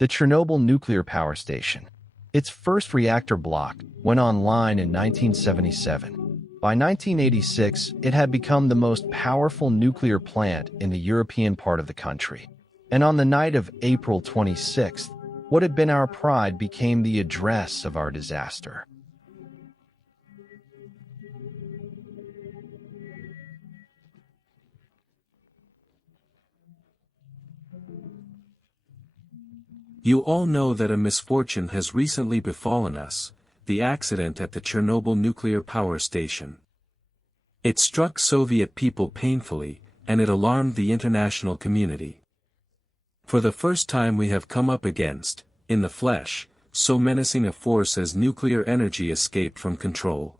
The Chernobyl nuclear power station. Its first reactor block went online in 1977. By 1986, it had become the most powerful nuclear plant in the European part of the country. And on the night of April 26th, what had been our pride became the address of our disaster. You all know that a misfortune has recently befallen us, the accident at the Chernobyl nuclear power station. It struck Soviet people painfully, and it alarmed the international community. For the first time we have come up against, in the flesh, so menacing a force as nuclear energy escaped from control.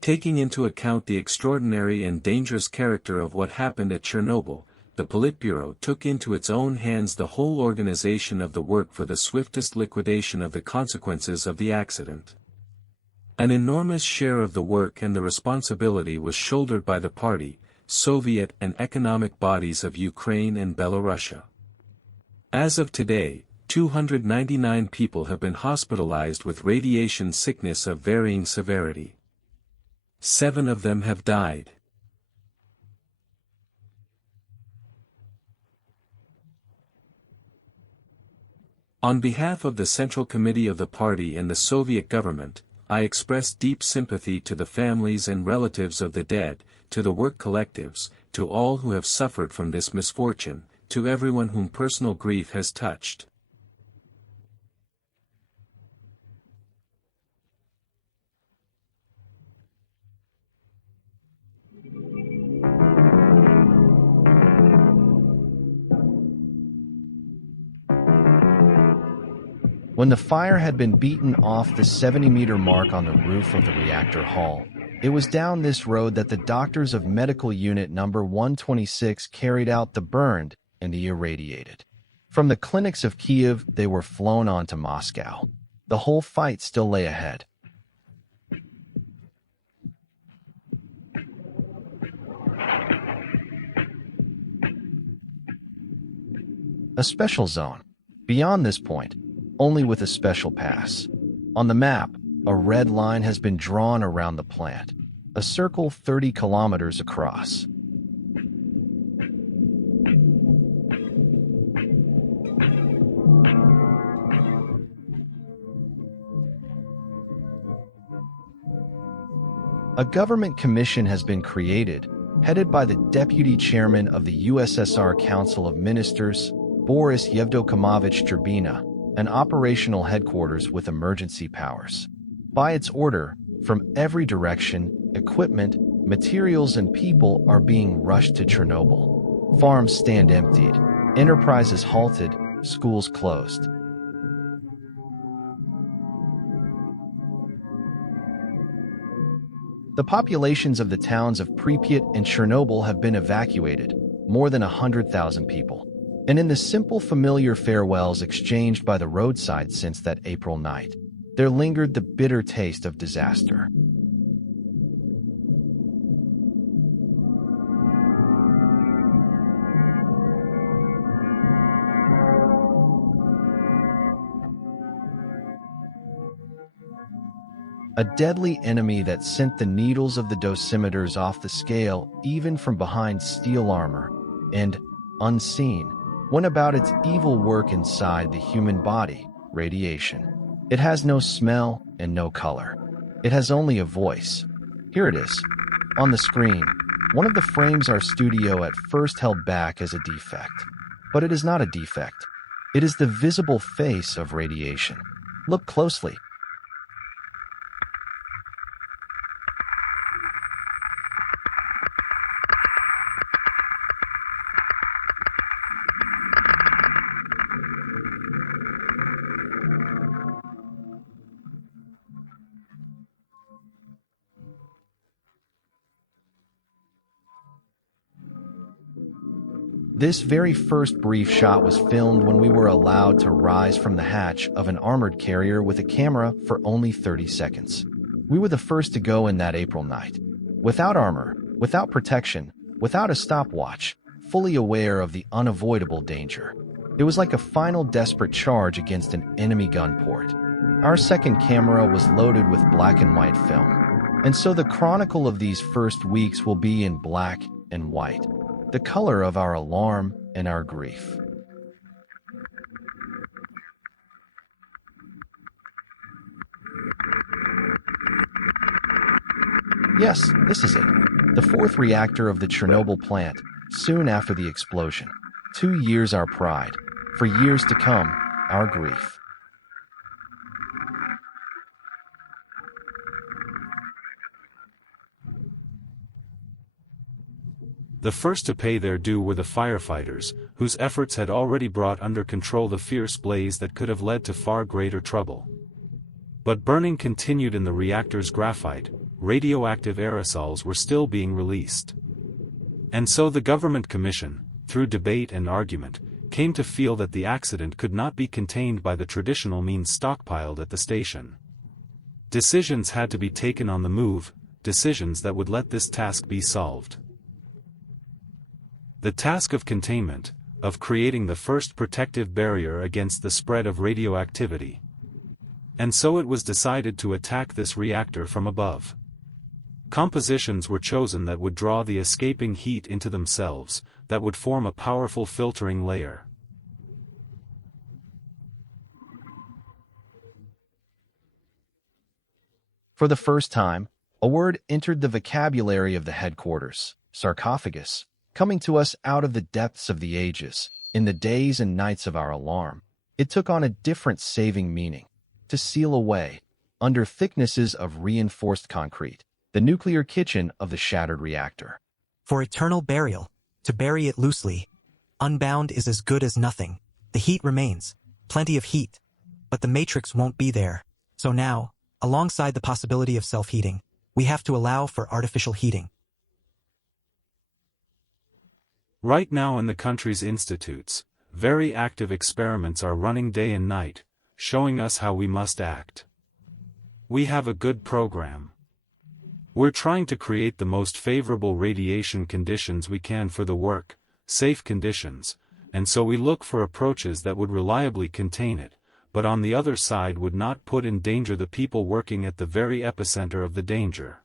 Taking into account the extraordinary and dangerous character of what happened at Chernobyl, the Politburo took into its own hands the whole organization of the work for the swiftest liquidation of the consequences of the accident. An enormous share of the work and the responsibility was shouldered by the party, Soviet and economic bodies of Ukraine and Belarusia. As of today, 299 people have been hospitalized with radiation sickness of varying severity. 7 of them have died. On behalf of the Central Committee of the party and the Soviet government, I express deep sympathy to the families and relatives of the dead, to the work collectives, to all who have suffered from this misfortune, to everyone whom personal grief has touched. When the fire had been beaten off the 70-meter mark on the roof of the reactor hall, it was down this road that the doctors of Medical Unit Number 126 carried out the burned and the irradiated. From the clinics of Kiev, they were flown on to Moscow. The whole fight still lay ahead. A special zone. Beyond this point, only with a special pass. On the map, a red line has been drawn around the plant, a circle 30 kilometers across. A government commission has been created, headed by the deputy chairman of the USSR Council of Ministers, Boris Yevdokimovich Turbina, an operational headquarters with emergency powers. By its order, from every direction, equipment, materials and people are being rushed to Chernobyl. Farms stand emptied, enterprises halted, schools closed. The populations of the towns of Pripyat and Chernobyl have been evacuated, more than 100,000 people. And in the simple familiar farewells exchanged by the roadside since that April night, there lingered the bitter taste of disaster. A deadly enemy that sent the needles of the dosimeters off the scale even from behind steel armor, and, unseen, went about its evil work inside the human body, radiation. It has no smell and no color. It has only a voice. Here it is. On the screen, one of the frames our studio at first held back as a defect. But it is not a defect. It is the visible face of radiation. Look closely. This very first brief shot was filmed when we were allowed to rise from the hatch of an armored carrier with a camera for only 30 seconds. We were the first to go in that April night. Without armor, without protection, without a stopwatch, fully aware of the unavoidable danger. It was like a final desperate charge against an enemy gunport. Our second camera was loaded with black and white film. And so the chronicle of these first weeks will be in black and white, the color of our alarm and our grief. Yes, this is it. The fourth reactor of the Chernobyl plant, soon after the explosion. 2 years our pride. For years to come, our grief. The first to pay their due were the firefighters, whose efforts had already brought under control the fierce blaze that could have led to far greater trouble. But burning continued in the reactor's graphite, radioactive aerosols were still being released. And so the government commission, through debate and argument, came to feel that the accident could not be contained by the traditional means stockpiled at the station. Decisions had to be taken on the move, decisions that would let this task be solved. The task of containment, of creating the first protective barrier against the spread of radioactivity. And so it was decided to attack this reactor from above. Compositions were chosen that would draw the escaping heat into themselves, that would form a powerful filtering layer. For the first time, a word entered the vocabulary of the headquarters, sarcophagus, coming to us out of the depths of the ages, in the days and nights of our alarm. It took on a different saving meaning, to seal away, under thicknesses of reinforced concrete, the nuclear kitchen of the shattered reactor. For eternal burial, to bury it loosely. Unbound is as good as nothing. The heat remains, plenty of heat, but the matrix won't be there. So now, alongside the possibility of self-heating, we have to allow for artificial heating. Right now in the country's institutes, very active experiments are running day and night, showing us how we must act. We have a good program. We're trying to create the most favorable radiation conditions we can for the work, safe conditions, and so we look for approaches that would reliably contain it, but on the other side would not put in danger the people working at the very epicenter of the danger.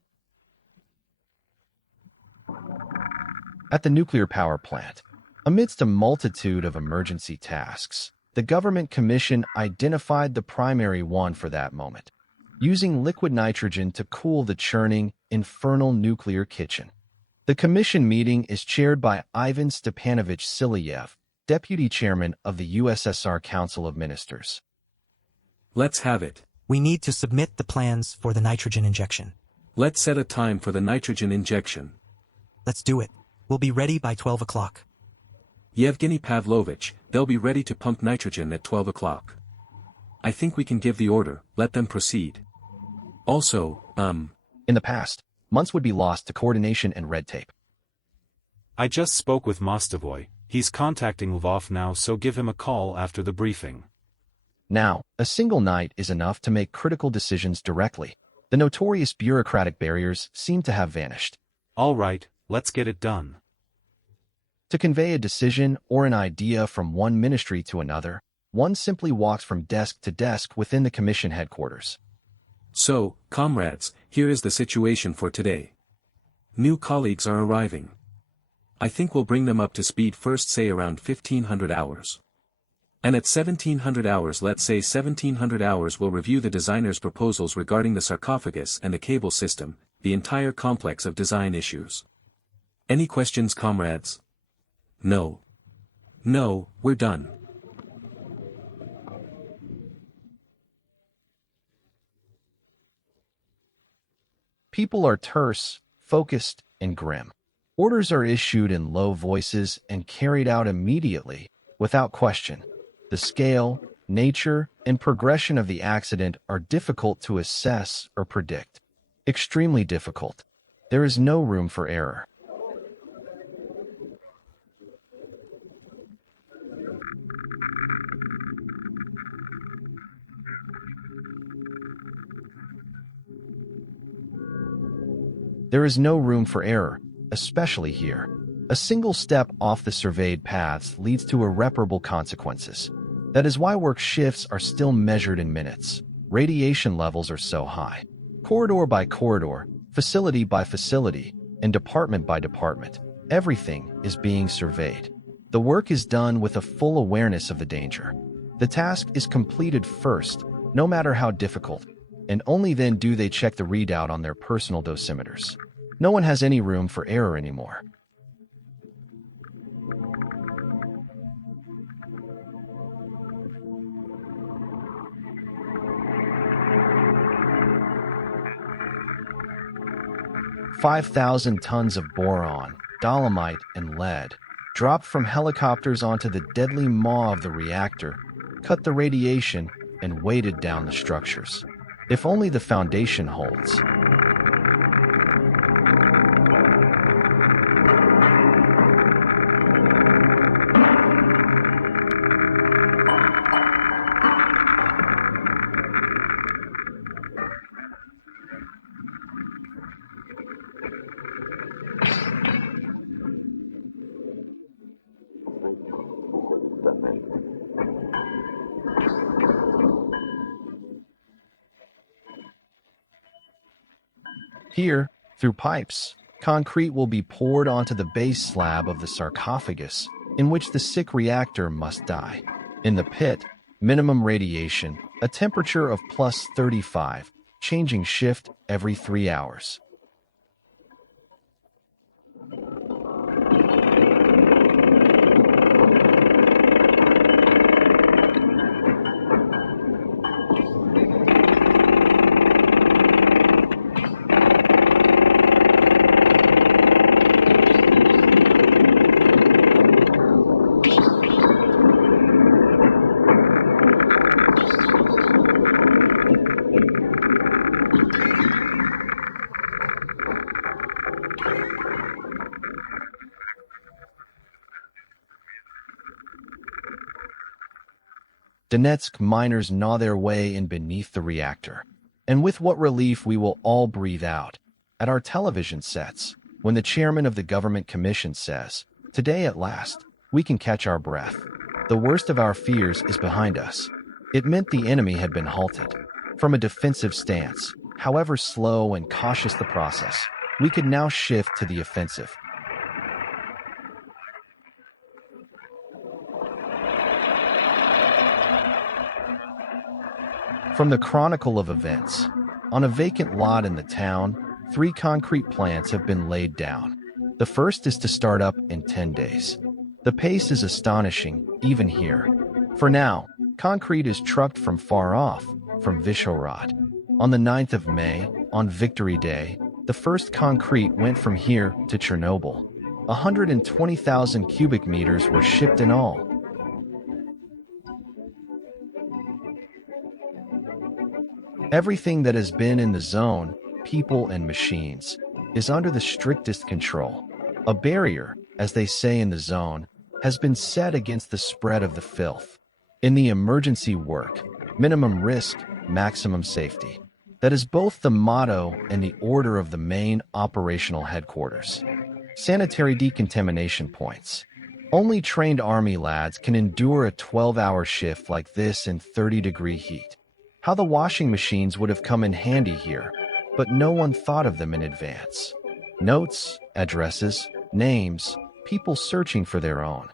At the nuclear power plant, amidst a multitude of emergency tasks, the government commission identified the primary one for that moment, using liquid nitrogen to cool the churning, infernal nuclear kitchen. The commission meeting is chaired by Ivan Stepanovich Silyev, deputy chairman of the USSR Council of Ministers. Let's have it. We need to submit the plans for the nitrogen injection. Let's set a time for the nitrogen injection. Let's do it. We'll be ready by 12 o'clock. Yevgeny Pavlovich, they'll be ready to pump nitrogen at 12 o'clock. I think we can give the order, let them proceed. Also, In the past, months would be lost to coordination and red tape. I just spoke with Mostovoy, he's contacting Lvov now, so give him a call after the briefing. Now, a single night is enough to make critical decisions directly. The notorious bureaucratic barriers seem to have vanished. All right, let's get it done. To convey a decision or an idea from one ministry to another, one simply walks from desk to desk within the commission headquarters. So, comrades, here is the situation for today. New colleagues are arriving. I think we'll bring them up to speed first, say around 1500 hours. And at 1700 hours, let's say 1700 hours, we'll review the designer's proposals regarding the sarcophagus and the cable system, the entire complex of design issues. Any questions, comrades? No. No, we're done. People are terse, focused, and grim. Orders are issued in low voices and carried out immediately, without question. The scale, nature, and progression of the accident are difficult to assess or predict. Extremely difficult. There is no room for error. There is no room for error, especially here. A single step off the surveyed paths leads to irreparable consequences. That is why work shifts are still measured in minutes. Radiation levels are so high. Corridor by corridor, facility by facility, and department by department, everything is being surveyed. The work is done with a full awareness of the danger. The task is completed first, no matter how difficult, and only then do they check the readout on their personal dosimeters. No one has any room for error anymore. "5,000 tons of boron, dolomite, and lead dropped from helicopters onto the deadly maw of the reactor, cut the radiation, and weighted down the structures. If only the foundation holds." Here, through pipes, concrete will be poured onto the base slab of the sarcophagus, in which the sick reactor must die. In the pit, minimum radiation, a temperature of plus 35, changing shift every 3 hours. Donetsk miners gnaw their way in beneath the reactor. And with what relief we will all breathe out. At our television sets, when the chairman of the government commission says, "Today at last, we can catch our breath. The worst of our fears is behind us." It meant the enemy had been halted. From a defensive stance, however slow and cautious the process, we could now shift to the offensive. From the Chronicle of Events, on a vacant lot in the town, 3 concrete plants have been laid down. The first is to start up in 10 days. The pace is astonishing, even here. For now, concrete is trucked from far off, from Vyshhorod. On the 9th of May, on Victory Day, the first concrete went from here to Chernobyl. 120,000 cubic meters were shipped in all. Everything that has been in the zone, people and machines, is under the strictest control. A barrier, as they say in the zone, has been set against the spread of the filth. In the emergency work, minimum risk, maximum safety. That is both the motto and the order of the main operational headquarters. Sanitary decontamination points. Only trained army lads can endure a 12-hour shift like this in 30-degree heat. How the washing machines would have come in handy here, but no one thought of them in advance. Notes, addresses, names, people searching for their own.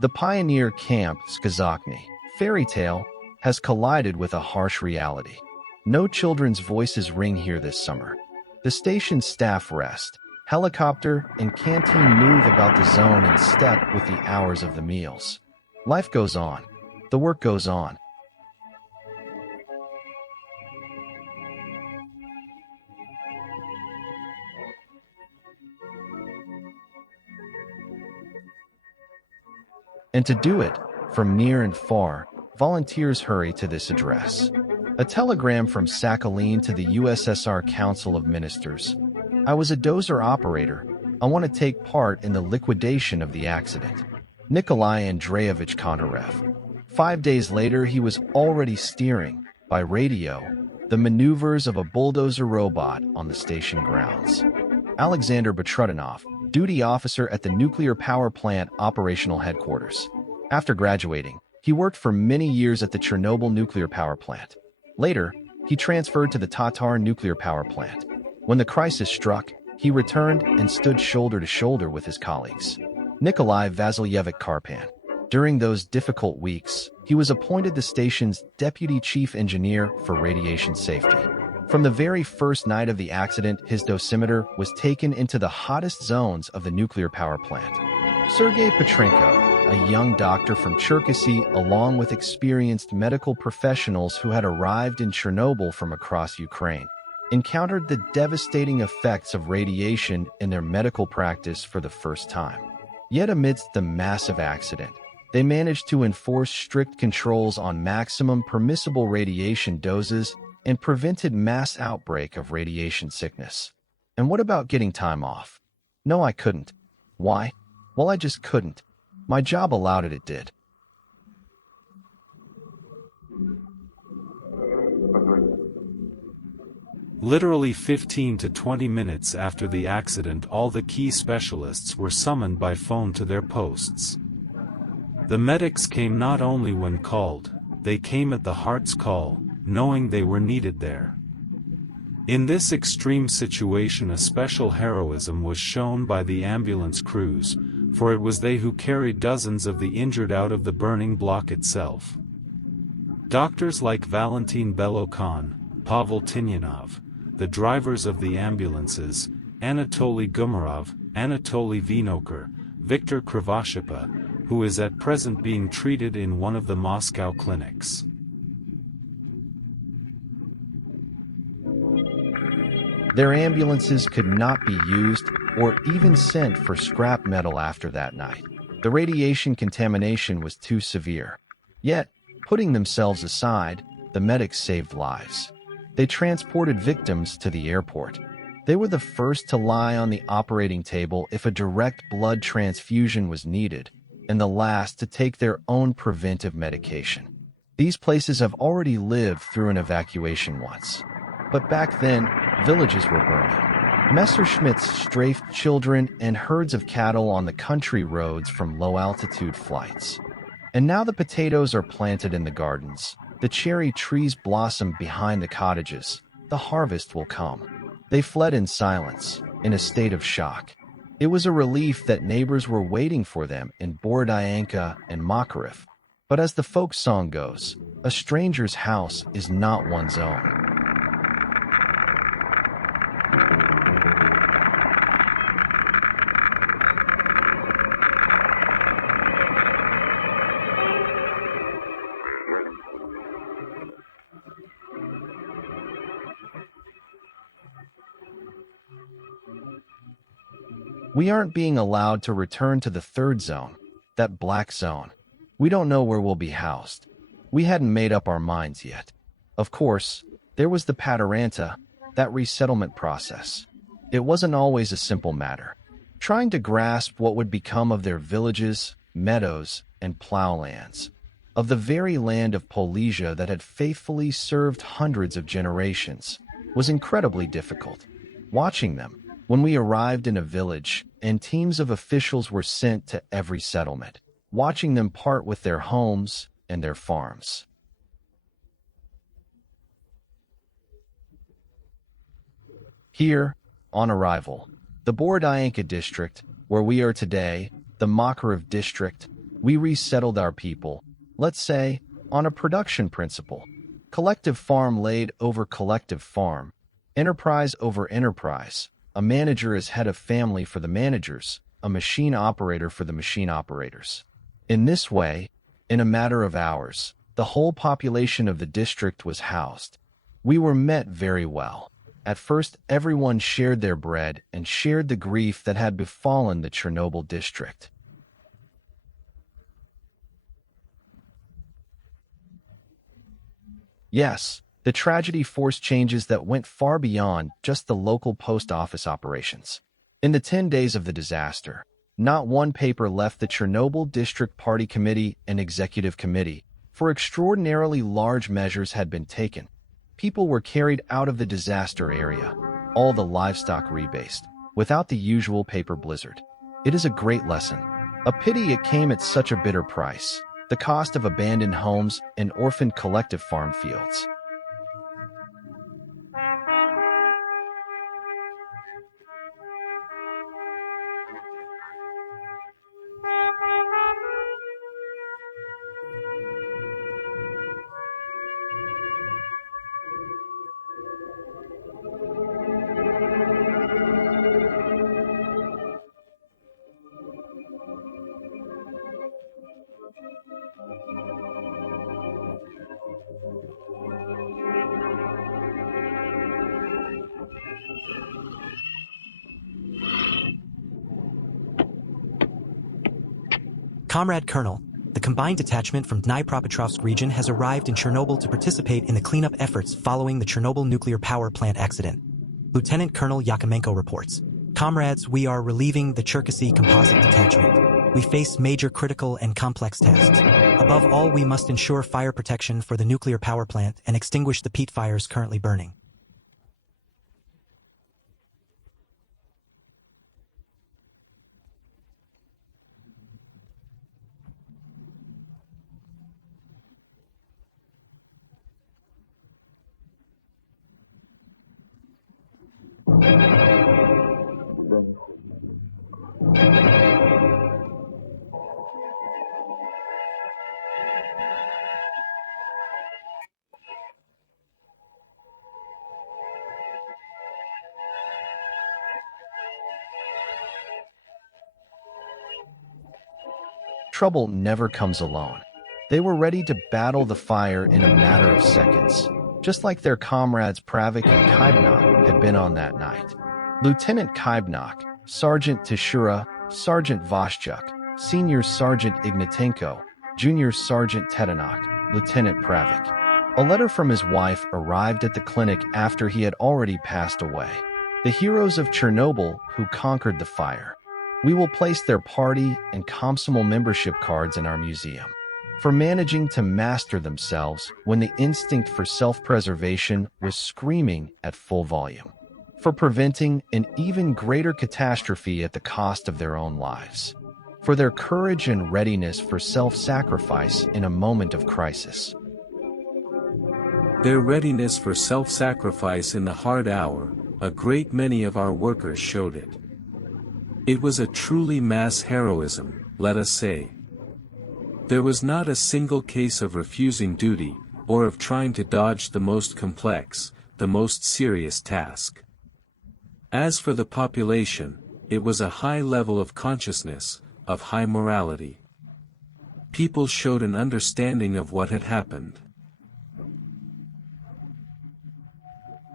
The pioneer camp Skazokny, fairy tale, has collided with a harsh reality. No children's voices ring here this summer. The station's staff rest. Helicopter and canteen move about the zone in step with the hours of the meals. Life goes on. The work goes on. And to do it, from near and far, volunteers hurry to this address. A telegram from Sakhalin to the USSR Council of Ministers. "I was a dozer operator. I want to take part in the liquidation of the accident. Nikolai Andreevich Kontarev." 5 days later, he was already steering, by radio, the maneuvers of a bulldozer robot on the station grounds. Alexander Betrutinov, duty officer at the nuclear power plant operational headquarters. After graduating, he worked for many years at the Chernobyl nuclear power plant. Later, he transferred to the Tatar nuclear power plant. When the crisis struck, he returned and stood shoulder to shoulder with his colleagues. Nikolai Vasilyevich Karpan. During those difficult weeks, he was appointed the station's deputy chief engineer for radiation safety. From the very first night of the accident, his dosimeter was taken into the hottest zones of the nuclear power plant. Sergei Petrenko, a young doctor from Cherkasy, along with experienced medical professionals who had arrived in Chernobyl from across Ukraine, encountered the devastating effects of radiation in their medical practice for the first time. Yet amidst the massive accident, they managed to enforce strict controls on maximum permissible radiation doses and prevented mass outbreak of radiation sickness. And what about getting time off? No, I couldn't. Why? Well, I just couldn't. My job allowed it, it did. Literally 15 to 20 minutes after the accident, all the key specialists were summoned by phone to their posts. The medics came not only when called, they came at the heart's call, knowing they were needed there. In this extreme situation, a special heroism was shown by the ambulance crews, for it was they who carried dozens of the injured out of the burning block itself. Doctors like Valentin Belokhan, Pavel Tinyanov, the drivers of the ambulances, Anatoly Gumarov, Anatoly Vinokur, Viktor Krivoshepa, who is at present being treated in one of the Moscow clinics. Their ambulances could not be used or even sent for scrap metal after that night. The radiation contamination was too severe. Yet, putting themselves aside, the medics saved lives. They transported victims to the airport. They were the first to lie on the operating table if a direct blood transfusion was needed, and the last to take their own preventive medication. These places have already lived through an evacuation once. But back then, villages were burning. Messerschmitts strafed children and herds of cattle on the country roads from low-altitude flights. And now the potatoes are planted in the gardens. The cherry trees blossom behind the cottages. The harvest will come. They fled in silence, in a state of shock. It was a relief that neighbors were waiting for them in Borodyanka and Makariv. But as the folk song goes, a stranger's house is not one's own. We aren't being allowed to return to the third zone, that black zone. We don't know where we'll be housed. We hadn't made up our minds yet. Of course, there was the Pataranta, that resettlement process. It wasn't always a simple matter. Trying to grasp what would become of their villages, meadows, and plowlands. Of the very land of Polesia that had faithfully served hundreds of generations, was incredibly difficult. Watching them, when we arrived in a village, and teams of officials were sent to every settlement, watching them part with their homes and their farms. Here, on arrival, the Borodyanka district, where we are today, the Makariv district, we resettled our people, let's say, on a production principle. Collective farm laid over collective farm, enterprise over enterprise. A manager is head of family for the managers, a machine operator for the machine operators. In this way, in a matter of hours, the whole population of the district was housed. We were met very well. At first, everyone shared their bread and shared the grief that had befallen the Chernobyl district. Yes, the tragedy forced changes that went far beyond just the local post office operations. In the 10 days of the disaster, not one paper left the Chernobyl District Party Committee and Executive Committee, for extraordinarily large measures had been taken. People were carried out of the disaster area. All the livestock rebased. without the usual paper blizzard. It is a great lesson. A pity it came at such a bitter price, the cost of abandoned homes and orphaned collective farm fields. Comrade Colonel, the combined detachment from Dnipropetrovsk region has arrived in Chernobyl to participate in the cleanup efforts following the Chernobyl nuclear power plant accident. Lieutenant Colonel Yakomenko reports. Comrades, we are relieving the Cherkasy composite detachment. We face major critical and complex tasks. Above all, we must ensure fire protection for the nuclear power plant and extinguish the peat fires currently burning. Trouble never comes alone. They were ready to battle the fire in a matter of seconds, just like their comrades Pravik and Kybnok had been on that night. Lieutenant Kybnok, Sergeant Tishura, Sergeant Voschuk, Senior Sergeant Ignatenko, Junior Sergeant Tetanok, Lieutenant Pravik. A letter from his wife arrived at the clinic after he had already passed away. The heroes of Chernobyl who conquered the fire. We will place their party and Komsomol membership cards in our museum. For managing to master themselves when the instinct for self-preservation was screaming at full volume. For preventing an even greater catastrophe at the cost of their own lives. For their courage and readiness for self-sacrifice in a moment of crisis. Their readiness for self-sacrifice in the hard hour, a great many of our workers showed it. It was a truly mass heroism, let us say. There was not a single case of refusing duty, or of trying to dodge the most complex, the most serious task. As for the population, it was a high level of consciousness, of high morality. People showed an understanding of what had happened.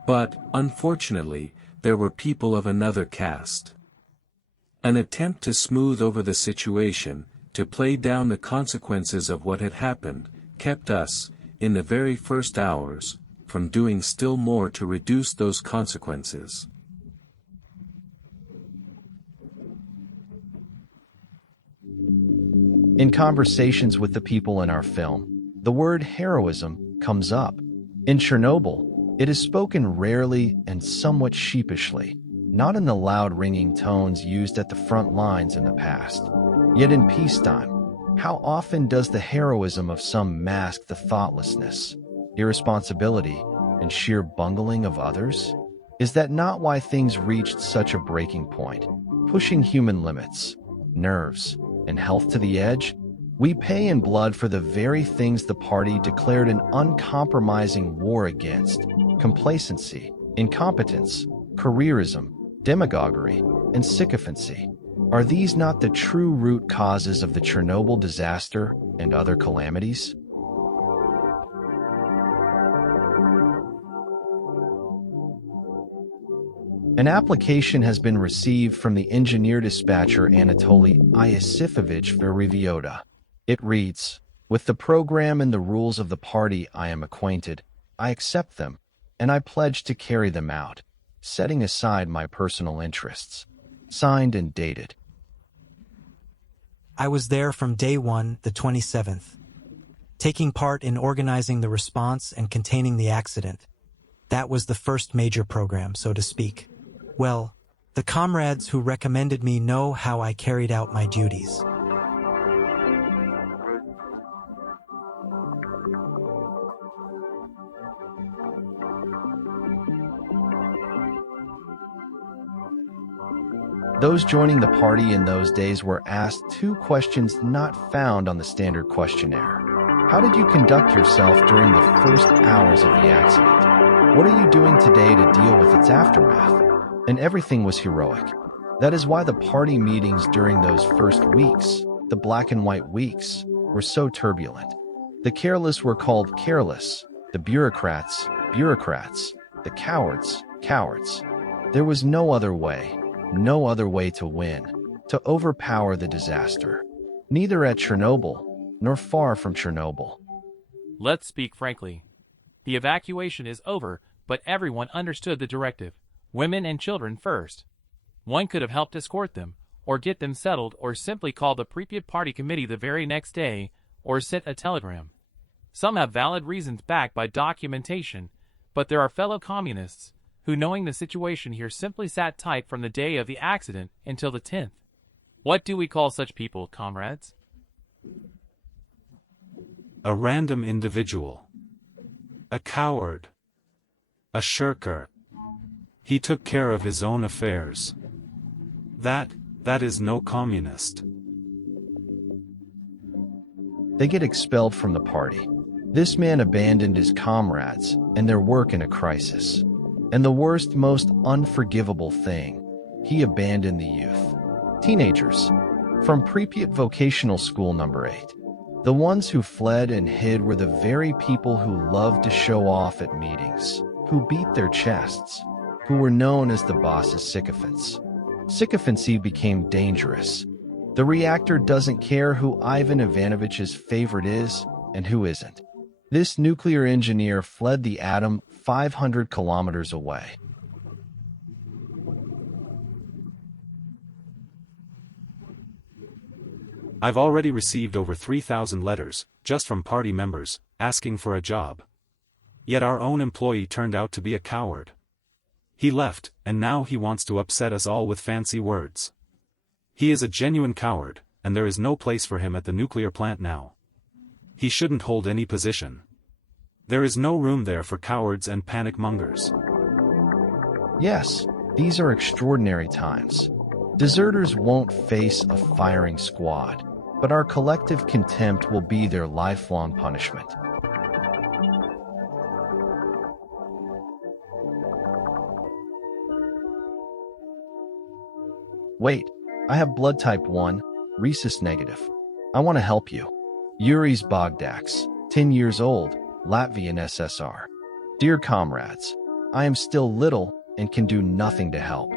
But, unfortunately, there were people of another caste. An attempt to smooth over the situation, to play down the consequences of what had happened, kept us, in the very first hours, from doing still more to reduce those consequences. In conversations with the people in our film, the word heroism comes up. In Chernobyl, it is spoken rarely and somewhat sheepishly, not in the loud ringing tones used at the front lines in the past. Yet in peacetime, how often does the heroism of some mask the thoughtlessness, irresponsibility, and sheer bungling of others? Is that not why things reached such a breaking point, pushing human limits, nerves, and health to the edge? We pay in blood for the very things the party declared an uncompromising war against: complacency, incompetence, careerism, demagoguery, and sycophancy. Are these not the true root causes of the Chernobyl disaster and other calamities? An application has been received from the engineer dispatcher Anatoly Iosifovich Veriviota. It reads, "With the program and the rules of the party I am acquainted, I accept them, and I pledge to carry them out, setting aside my personal interests." Signed and dated. I was there from day one, the 27th, taking part in organizing the response and containing the accident. That was the first major program, so to speak. Well, The comrades who recommended me know how I carried out my duties. Those joining the party in those days were asked 2 questions not found on the standard questionnaire. How did you conduct yourself during the first hours of the accident? What are you doing today to deal with its aftermath? And everything was heroic. That is why the party meetings during those first weeks, the black and white weeks, were so turbulent. The careless were called careless, the bureaucrats, bureaucrats, the cowards, cowards. There was no other way to win, to overpower the disaster. Neither at Chernobyl, nor far from Chernobyl. Let's speak frankly. The evacuation is over, but everyone understood the directive. Women and children first. One could have helped escort them, or get them settled, or simply call the Pripyat Party Committee the very next day, or sent a telegram. Some have valid reasons backed by documentation, but there are fellow communists who, knowing the situation here, simply sat tight from the day of the accident until the 10th. What do we call such people, comrades? A random individual. A coward. A shirker. He took care of his own affairs. That is no communist. They get expelled from the party. This man abandoned his comrades and their work in a crisis. And the worst, most unforgivable thing, he abandoned the youth. Teenagers. From Pripyat Vocational School number 8. The ones who fled and hid were the very people who loved to show off at meetings, who beat their chests, who were known as the boss's sycophants. Sycophancy became dangerous. The reactor doesn't care who Ivan Ivanovich's favorite is and who isn't. This nuclear engineer fled the atom 500 kilometers away. I've already received over 3,000 letters, just from party members, asking for a job. Yet our own employee turned out to be a coward. He left, and now he wants to upset us all with fancy words. He is a genuine coward, and there is no place for him at the nuclear plant now. He shouldn't hold any position. There is no room there for cowards and panic mongers. Yes, these are extraordinary times. Deserters won't face a firing squad, but our collective contempt will be their lifelong punishment. Wait, I have blood type 1, rhesus negative. I want to help you. Yuris Bogdaks, 10 years old, Latvian SSR. Dear comrades, I am still little and can do nothing to help.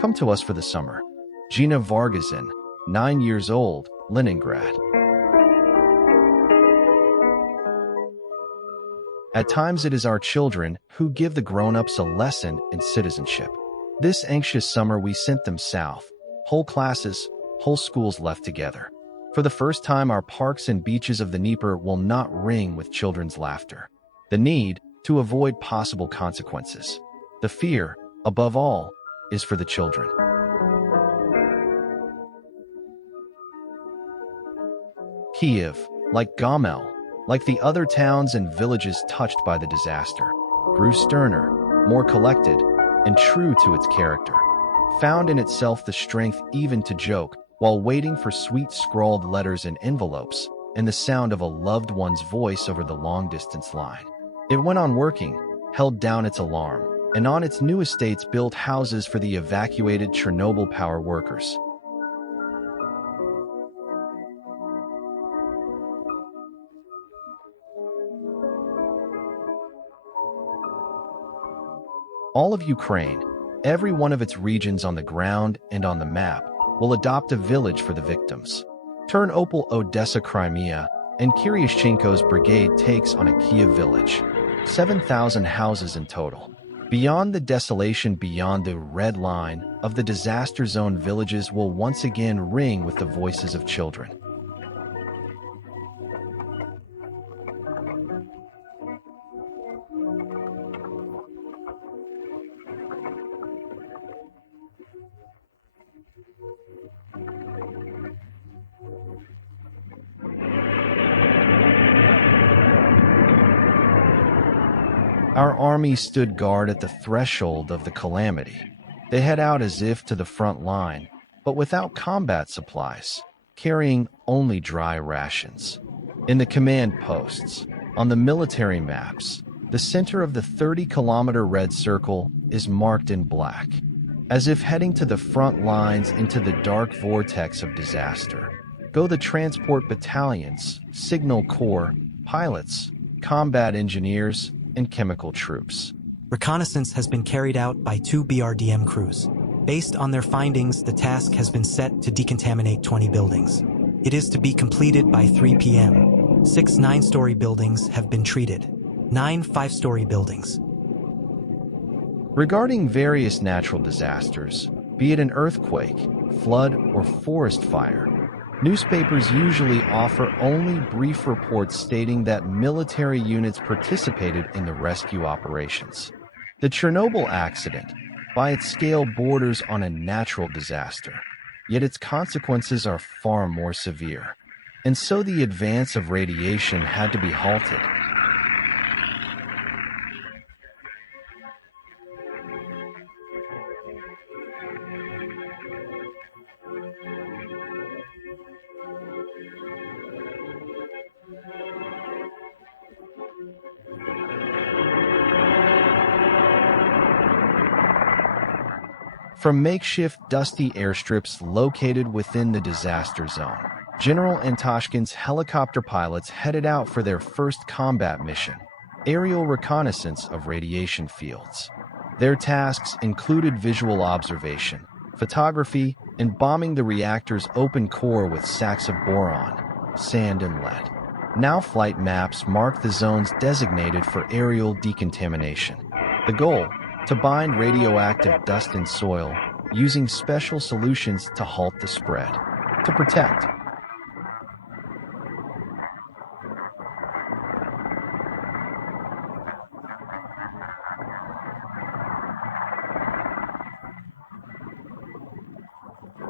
Come to us for the summer. Gina Vargazin, 9 years old, Leningrad. At times it is our children who give the grown-ups a lesson in citizenship. This anxious summer we sent them south. Whole classes, whole schools left together. For the first time, our parks and beaches of the Dnieper will not ring with children's laughter. The need to avoid possible consequences. The fear, above all, is for the children. Kiev, like Gomel, like the other towns and villages touched by the disaster, grew sterner, more collected, and true to its character. Found in itself the strength even to joke, while waiting for sweet scrawled letters in envelopes and the sound of a loved one's voice over the long-distance line. It went on working, held down its alarm, and on its new estates built houses for the evacuated Chernobyl power workers. All of Ukraine, every one of its regions on the ground and on the map, will adopt a village for the victims. Chernobyl, Odessa, Crimea, and Kiryashchenko's brigade takes on a Kiev village. 7,000 houses in total. Beyond the desolation, beyond the red line of the disaster zone, villages will once again ring with the voices of children. Our army stood guard at the threshold of the calamity. They head out as if to the front line, but without combat supplies, carrying only dry rations. In the command posts, on the military maps, the center of the 30-kilometer red circle is marked in black, as if heading to the front lines into the dark vortex of disaster. Go the transport battalions, signal corps, pilots, combat engineers, and chemical troops. Reconnaissance has been carried out by 2 BRDM crews. Based on their findings, the task has been set to decontaminate 20 buildings. It is to be completed by 3 p.m. 6 9-story buildings have been treated. 9 5-story buildings. Regarding various natural disasters, be it an earthquake, flood, or forest fire, newspapers usually offer only brief reports stating that military units participated in the rescue operations. The Chernobyl accident, by its scale, borders on a natural disaster, yet its consequences are far more severe. And so the advance of radiation had to be halted. From makeshift dusty airstrips located within the disaster zone, General Antashkin's helicopter pilots headed out for their first combat mission, aerial reconnaissance of radiation fields. Their tasks included visual observation, photography, and bombing the reactor's open core with sacks of boron, sand, and lead. Now flight maps mark the zones designated for aerial decontamination. The goal: to bind radioactive dust in soil, using special solutions to halt the spread. To protect.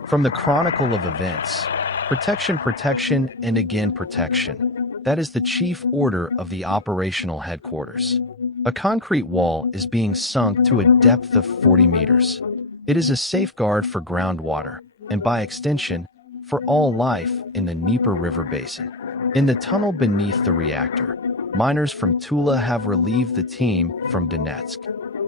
From the Chronicle of Events, protection, protection, and again protection. That is the chief order of the operational headquarters. A concrete wall is being sunk to a depth of 40 meters. It is a safeguard for groundwater, and by extension, for all life in the Dnieper River basin. In the tunnel beneath the reactor, miners from Tula have relieved the team from Donetsk.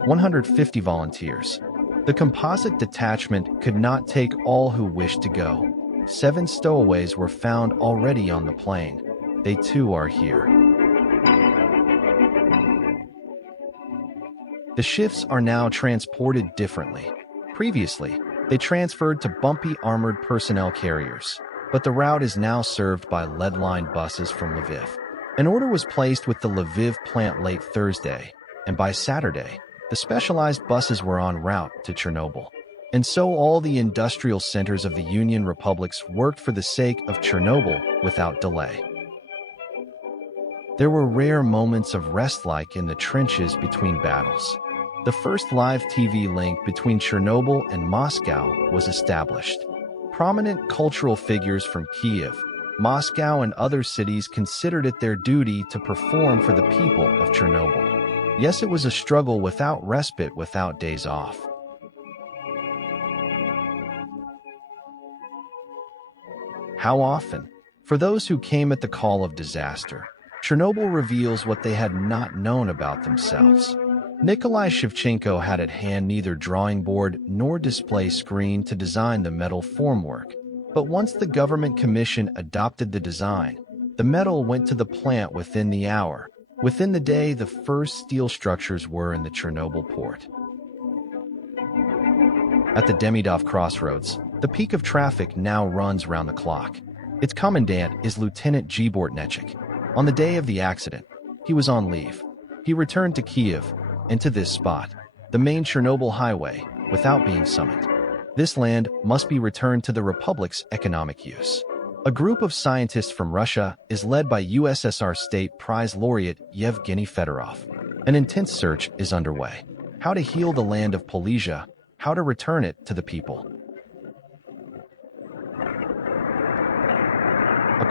150 volunteers. The composite detachment could not take all who wished to go. 7 stowaways were found already on the plane. They too are here. The shifts are now transported differently. Previously, they transferred to bumpy armored personnel carriers, but the route is now served by lead-lined buses from Lviv. An order was placed with the Lviv plant late Thursday, and by Saturday, the specialized buses were en route to Chernobyl. And so all the industrial centers of the Union Republics worked for the sake of Chernobyl without delay. There were rare moments of rest, like in the trenches between battles. The first live TV link between Chernobyl and Moscow was established. Prominent cultural figures from Kiev, Moscow, and other cities considered it their duty to perform for the people of Chernobyl. Yes, it was a struggle without respite, without days off. How often? For those who came at the call of disaster, Chernobyl reveals what they had not known about themselves. Nikolai Shevchenko had at hand neither drawing board nor display screen to design the metal formwork. But once the government commission adopted the design, the metal went to the plant within the hour. Within the day, the first steel structures were in the Chernobyl port. At the Demidov crossroads, the peak of traffic now runs round the clock. Its commandant is Lieutenant Gbortnechik. On the day of the accident, he was on leave. He returned to Kiev and to this spot, the main Chernobyl highway, without being summoned. This land must be returned to the Republic's economic use. A group of scientists from Russia is led by USSR State Prize laureate Yevgeny Fedorov. An intense search is underway. How to heal the land of Polesia, how to return it to the people.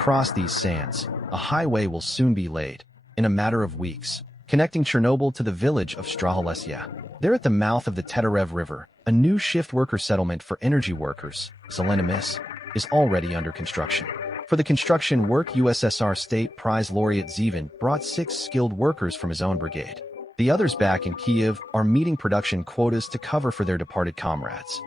Across these sands, a highway will soon be laid, in a matter of weeks, connecting Chernobyl to the village of Straholesia. There at the mouth of the Teterev River, a new shift worker settlement for energy workers, Zelenimis, is already under construction. For the construction work, USSR State Prize laureate Zevin brought 6 skilled workers from his own brigade. The others back in Kiev are meeting production quotas to cover for their departed comrades.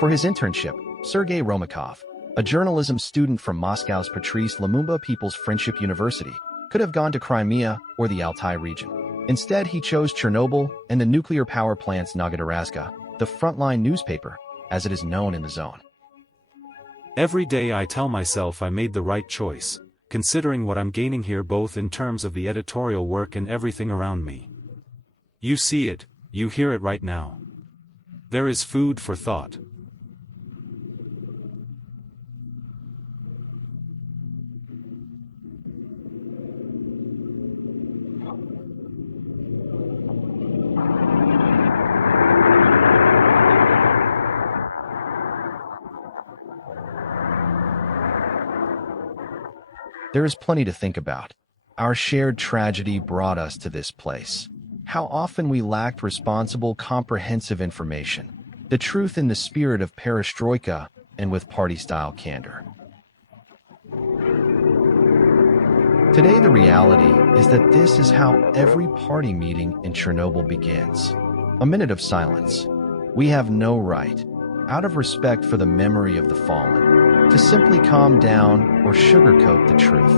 For his internship, Sergei Romakov, a journalism student from Moscow's Patrice Lumumba People's Friendship University, could have gone to Crimea or the Altai region. Instead, he chose Chernobyl and the nuclear power plant's Novodorazhka, the frontline newspaper, as it is known in the zone. Every day I tell myself I made the right choice, considering what I'm gaining here both in terms of the editorial work and everything around me. You see it, you hear it right now. There is food for thought. There is plenty to think about. Our shared tragedy brought us to this place. How often we lacked responsible, comprehensive information. The truth in the spirit of perestroika and with party-style candor. Today, the reality is that this is how every party meeting in Chernobyl begins. A minute of silence. We have no right, out of respect for the memory of the fallen, to simply calm down or sugarcoat the truth.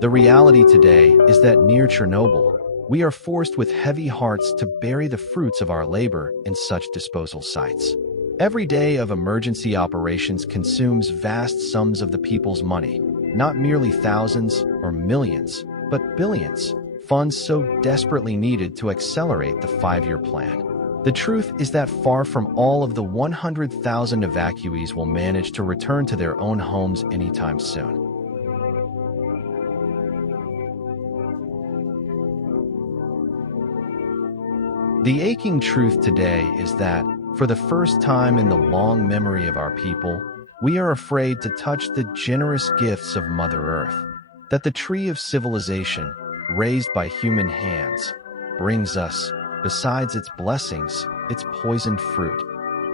The reality today is that near Chernobyl, we are forced with heavy hearts to bury the fruits of our labor in such disposal sites. Every day of emergency operations consumes vast sums of the people's money, not merely thousands or millions, but billions, funds so desperately needed to accelerate the 5-year plan. The truth is that far from all of the 100,000 evacuees will manage to return to their own homes anytime soon. The aching truth today is that, for the first time in the long memory of our people, we are afraid to touch the generous gifts of Mother Earth. That the tree of civilization, raised by human hands, brings us, besides its blessings, its poisoned fruit,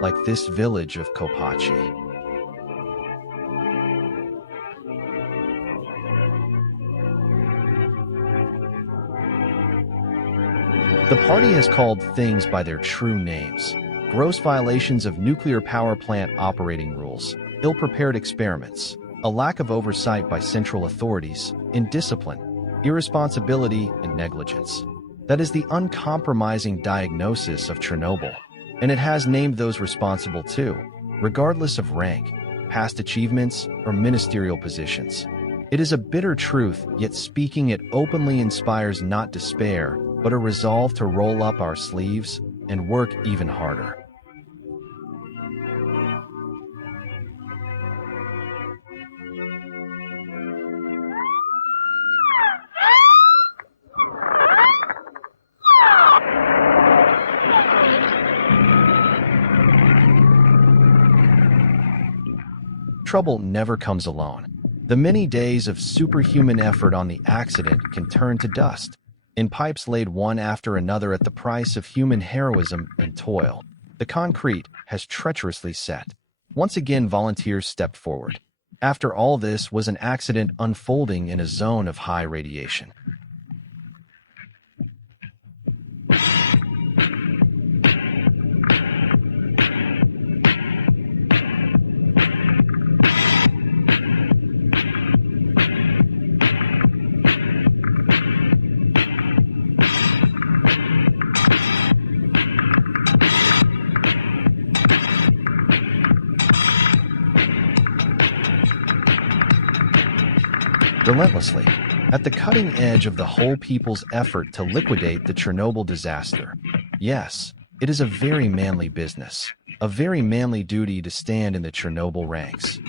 like this village of Kopachi. The party has called things by their true names: gross violations of nuclear power plant operating rules, ill-prepared experiments, a lack of oversight by central authorities, indiscipline, irresponsibility, and negligence. That is the uncompromising diagnosis of Chernobyl, and it has named those responsible too, regardless of rank, past achievements, or ministerial positions. It is a bitter truth, yet speaking it openly inspires not despair, but a resolve to roll up our sleeves and work even harder. Trouble never comes alone. The many days of superhuman effort on the accident can turn to dust, in pipes laid one after another at the price of human heroism and toil. The concrete has treacherously set. Once again, volunteers stepped forward. After all this was an accident unfolding in a zone of high radiation. Relentlessly, at the cutting edge of the whole people's effort to liquidate the Chernobyl disaster. Yes, it is a very manly business, a very manly duty to stand in the Chernobyl ranks.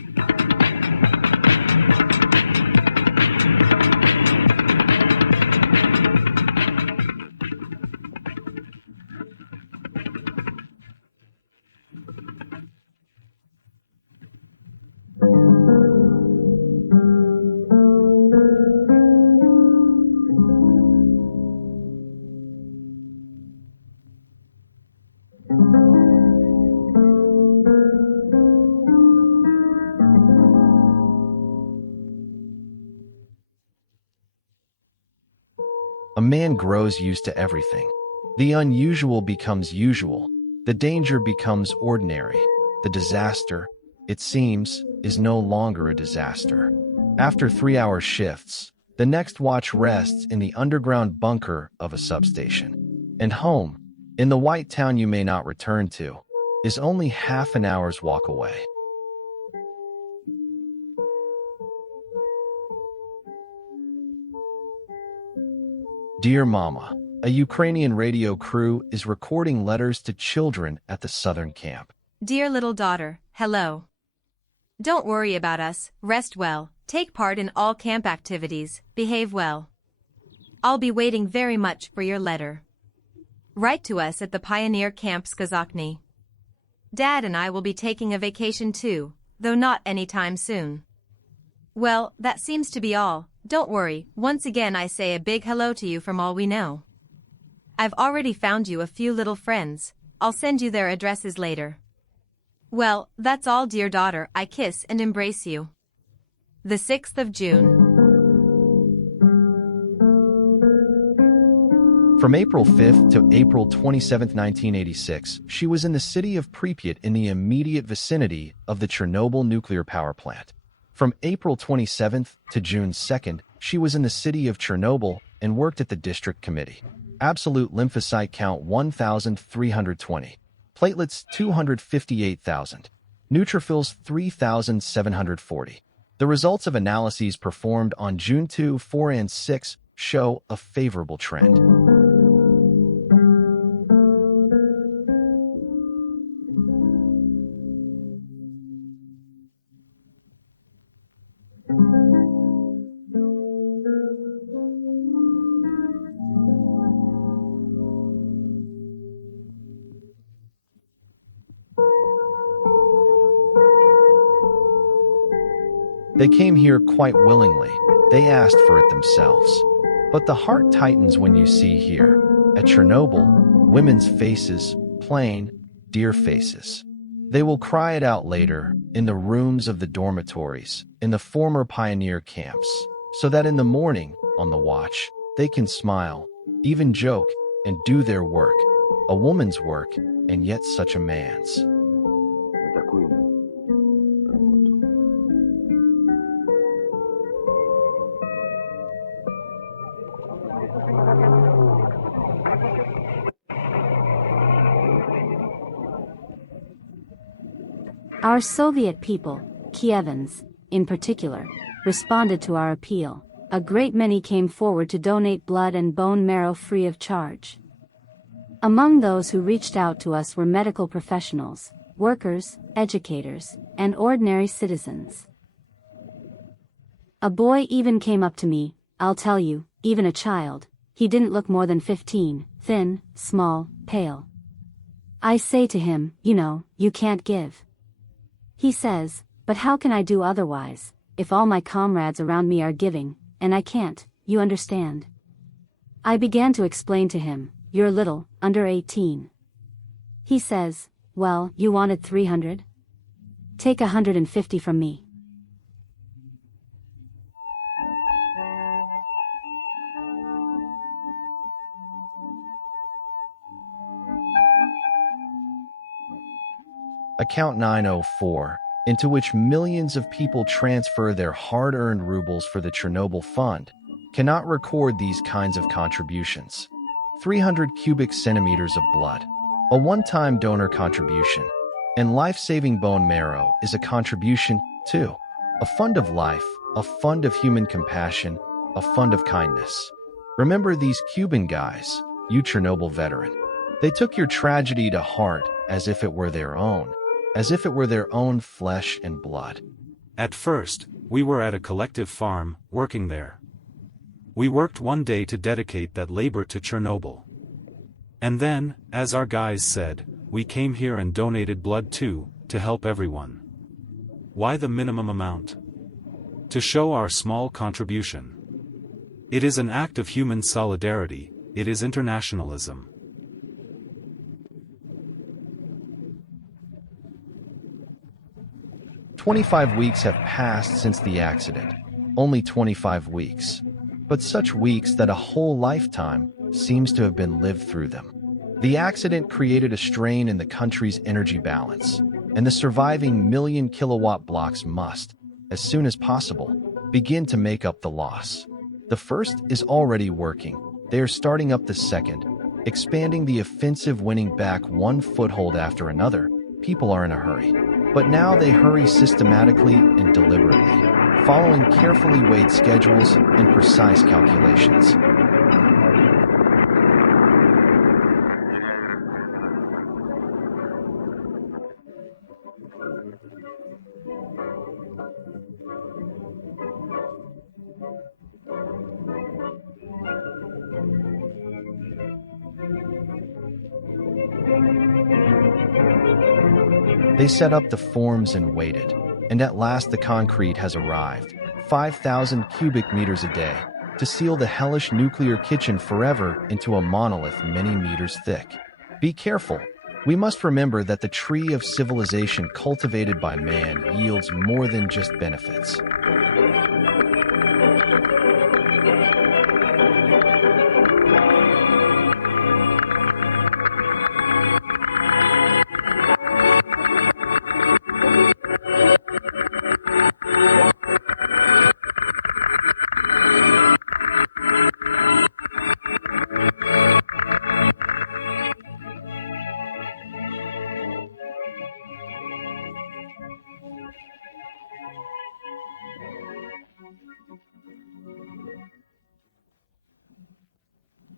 A man grows used to everything. The unusual becomes usual. The danger becomes ordinary. The disaster, it seems, is no longer a disaster. After 3-hour shifts, the next watch rests in the underground bunker of a substation. And home, in the white town you may not return to, is only half an hour's walk away. Dear Mama, a Ukrainian radio crew is recording letters to children at the southern camp. Dear little daughter, hello. Don't worry about us, rest well, take part in all camp activities, behave well. I'll be waiting very much for your letter. Write to us at the Pioneer Camp Skazakny. Dad and I will be taking a vacation too, though not anytime soon. Well, that seems to be all. Don't worry, once again I say a big hello to you from all we know. I've already found you a few little friends. I'll send you their addresses later. Well, that's all, dear daughter. I kiss and embrace you. The 6th of June. From April 5th to April 27, 1986, she was in the city of Pripyat in the immediate vicinity of the Chernobyl nuclear power plant. From April 27th to June 2nd, she was in the city of Chernobyl and worked at the district committee. Absolute lymphocyte count 1,320. Platelets 258,000. Neutrophils 3,740. The results of analyses performed on June 2, 4, and 6 show a favorable trend. They came here quite willingly. They asked for it themselves. But the heart tightens when you see here, at Chernobyl, women's faces, plain, dear faces. They will cry it out later, in the rooms of the dormitories, in the former pioneer camps, so that in the morning, on the watch, they can smile, even joke, and do their work. A woman's work, and yet such a man's. Our Soviet people, Kievans, in particular, responded to our appeal. A great many came forward to donate blood and bone marrow free of charge. Among those who reached out to us were medical professionals, workers, educators, and ordinary citizens. A boy even came up to me, I'll tell you, even a child. He didn't look more than 15, thin, small, pale. I say to him, you can't give. He says, but how can I do otherwise, if all my comrades around me are giving, and I can't, you understand? I began to explain to him, you're little, under 18. He says, well, you wanted 300? Take 150 from me. Account 904, into which millions of people transfer their hard-earned rubles for the Chernobyl Fund, cannot record these kinds of contributions. 300 cubic centimeters of blood, a one-time donor contribution, and life-saving bone marrow is a contribution, too. A fund of life, a fund of human compassion, a fund of kindness. Remember these Cuban guys, you Chernobyl veteran. They took your tragedy to heart as if it were their own. As if it were their own flesh and blood. At first, we were at a collective farm, working there. We worked one day to dedicate that labor to Chernobyl. And then, as our guys said, we came here and donated blood too, to help everyone. Why the minimum amount? To show our small contribution. It is an act of human solidarity, it is internationalism. "25 weeks have passed since the accident. Only 25 weeks. but such weeks that a whole lifetime seems to have been lived through them. The accident created a strain in the country's energy balance, and the surviving million-kilowatt blocks must, as soon as possible, begin to make up the loss. The first is already working. They are starting up the second, expanding the offensive, winning back one foothold after another. People are in a hurry. But now they hurry systematically and deliberately, following carefully weighed schedules and precise calculations. They set up the forms and waited, and at last the concrete has arrived, 5,000 cubic meters a day, to seal the hellish nuclear kitchen forever into a monolith many meters thick. Be careful. We must remember that the tree of civilization cultivated by man yields more than just benefits.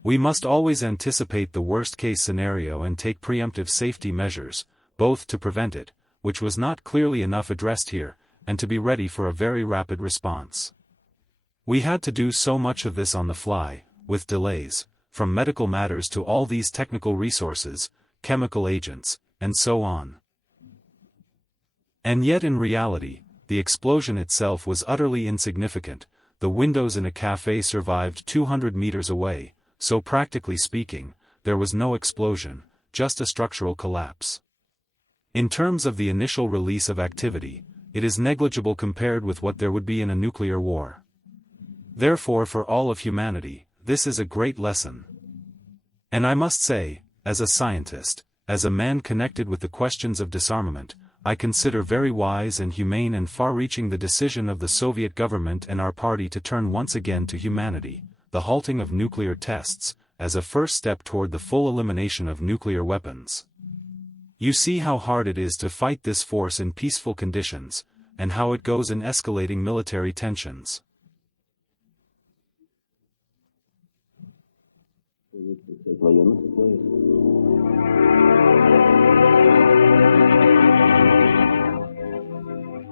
We must always anticipate the worst-case scenario and take preemptive safety measures, both to prevent it, which was not clearly enough addressed here, and to be ready for a very rapid response. We had to do so much of this on the fly, with delays, from medical matters to all these technical resources, chemical agents, and so on. And yet in reality, the explosion itself was utterly insignificant. The windows in a cafe survived 200 meters away, so practically speaking, there was no explosion, just a structural collapse. In terms of the initial release of activity, it is negligible compared with what there would be in a nuclear war. Therefore, for all of humanity, this is a great lesson. And I must say, as a scientist, as a man connected with the questions of disarmament, I consider very wise and humane and far-reaching the decision of the Soviet government and our party to turn once again to humanity, the halting of nuclear tests, as a first step toward the full elimination of nuclear weapons. You see how hard it is to fight this force in peaceful conditions, and how it goes in escalating military tensions.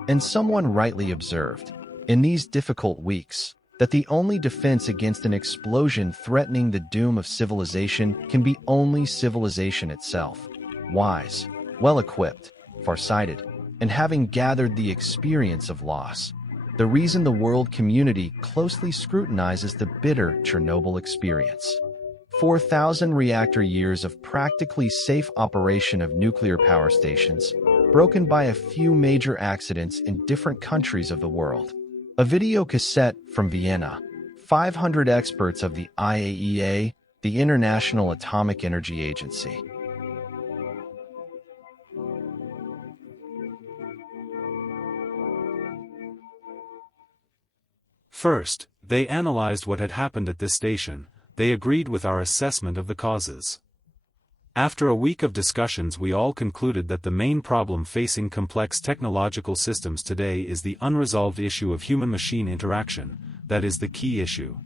And someone rightly observed, in these difficult weeks, that the only defense against an explosion threatening the doom of civilization can be only civilization itself. Wise, well-equipped, far-sighted, and having gathered the experience of loss. The reason the world community closely scrutinizes the bitter Chernobyl experience. 4,000 reactor years of practically safe operation of nuclear power stations, broken by a few major accidents in different countries of the world. A video cassette from Vienna, 500 experts of the IAEA, the International Atomic Energy Agency. First, they analyzed what had happened at this station. They agreed with our assessment of the causes. After a week of discussions, we all concluded that the main problem facing complex technological systems today is the unresolved issue of human-machine interaction. That is the key issue.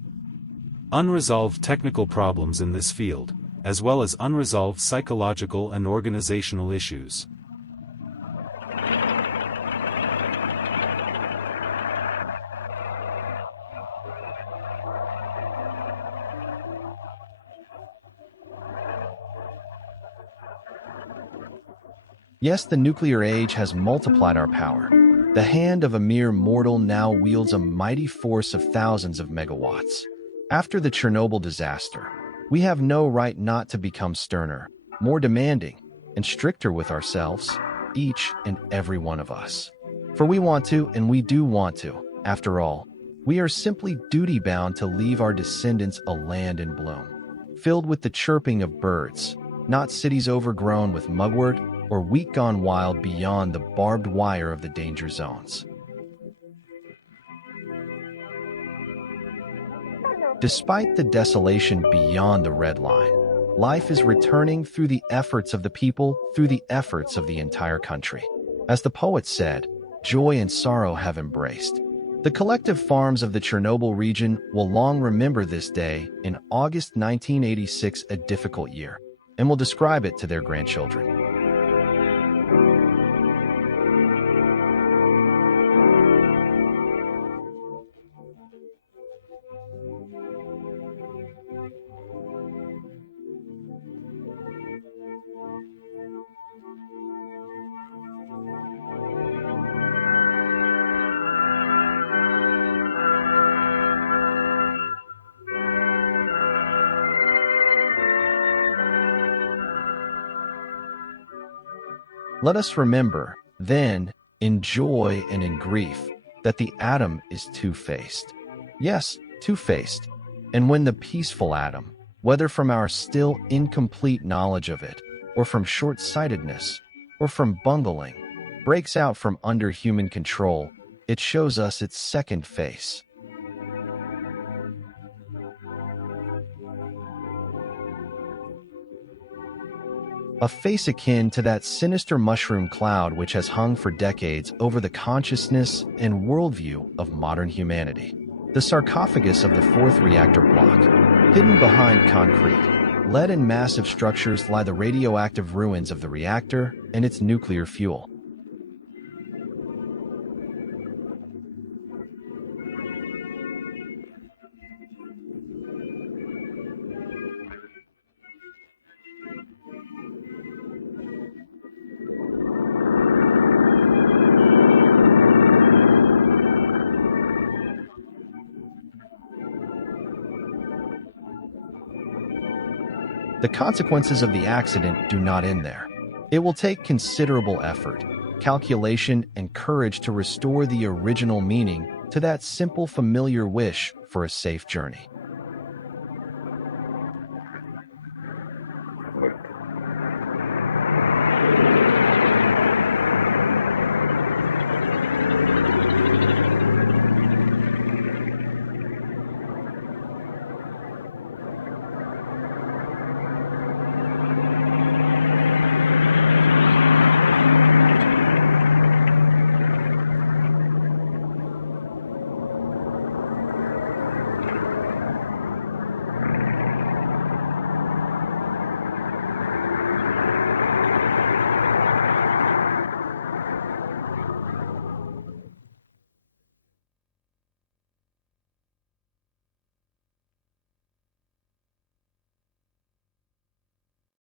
Unresolved technical problems in this field, as well as unresolved psychological and organizational issues. Yes, the nuclear age has multiplied our power. The hand of a mere mortal now wields a mighty force of thousands of megawatts. After the Chernobyl disaster, we have no right not to become sterner, more demanding, and stricter with ourselves, each and every one of us. For we want to, and we do want to, after all, We are simply duty-bound to leave our descendants a land in bloom, filled with the chirping of birds, not cities overgrown with mugwort or wheat gone wild beyond the barbed wire of the danger zones. Despite the desolation beyond the red line, life is returning through the efforts of the people, through the efforts of the entire country. As the poet said, joy and sorrow have embraced. The collective farms of the Chernobyl region will long remember this day in August 1986, a difficult year, and will describe it to their grandchildren. Let us remember, then, in joy and in grief, that the atom is two-faced. Yes, two-faced. And when the peaceful atom, whether from our still incomplete knowledge of it, or from short-sightedness, or from bungling, breaks out from under human control, it shows us its second face. A face akin to that sinister mushroom cloud which has hung for decades over the consciousness and worldview of modern humanity. The sarcophagus of the fourth reactor block. Hidden behind concrete, lead and massive structures lie the radioactive ruins of the reactor and its nuclear fuel. The consequences of the accident do not end there. It will take considerable effort, calculation, and courage to restore the original meaning to that simple familiar wish for a safe journey.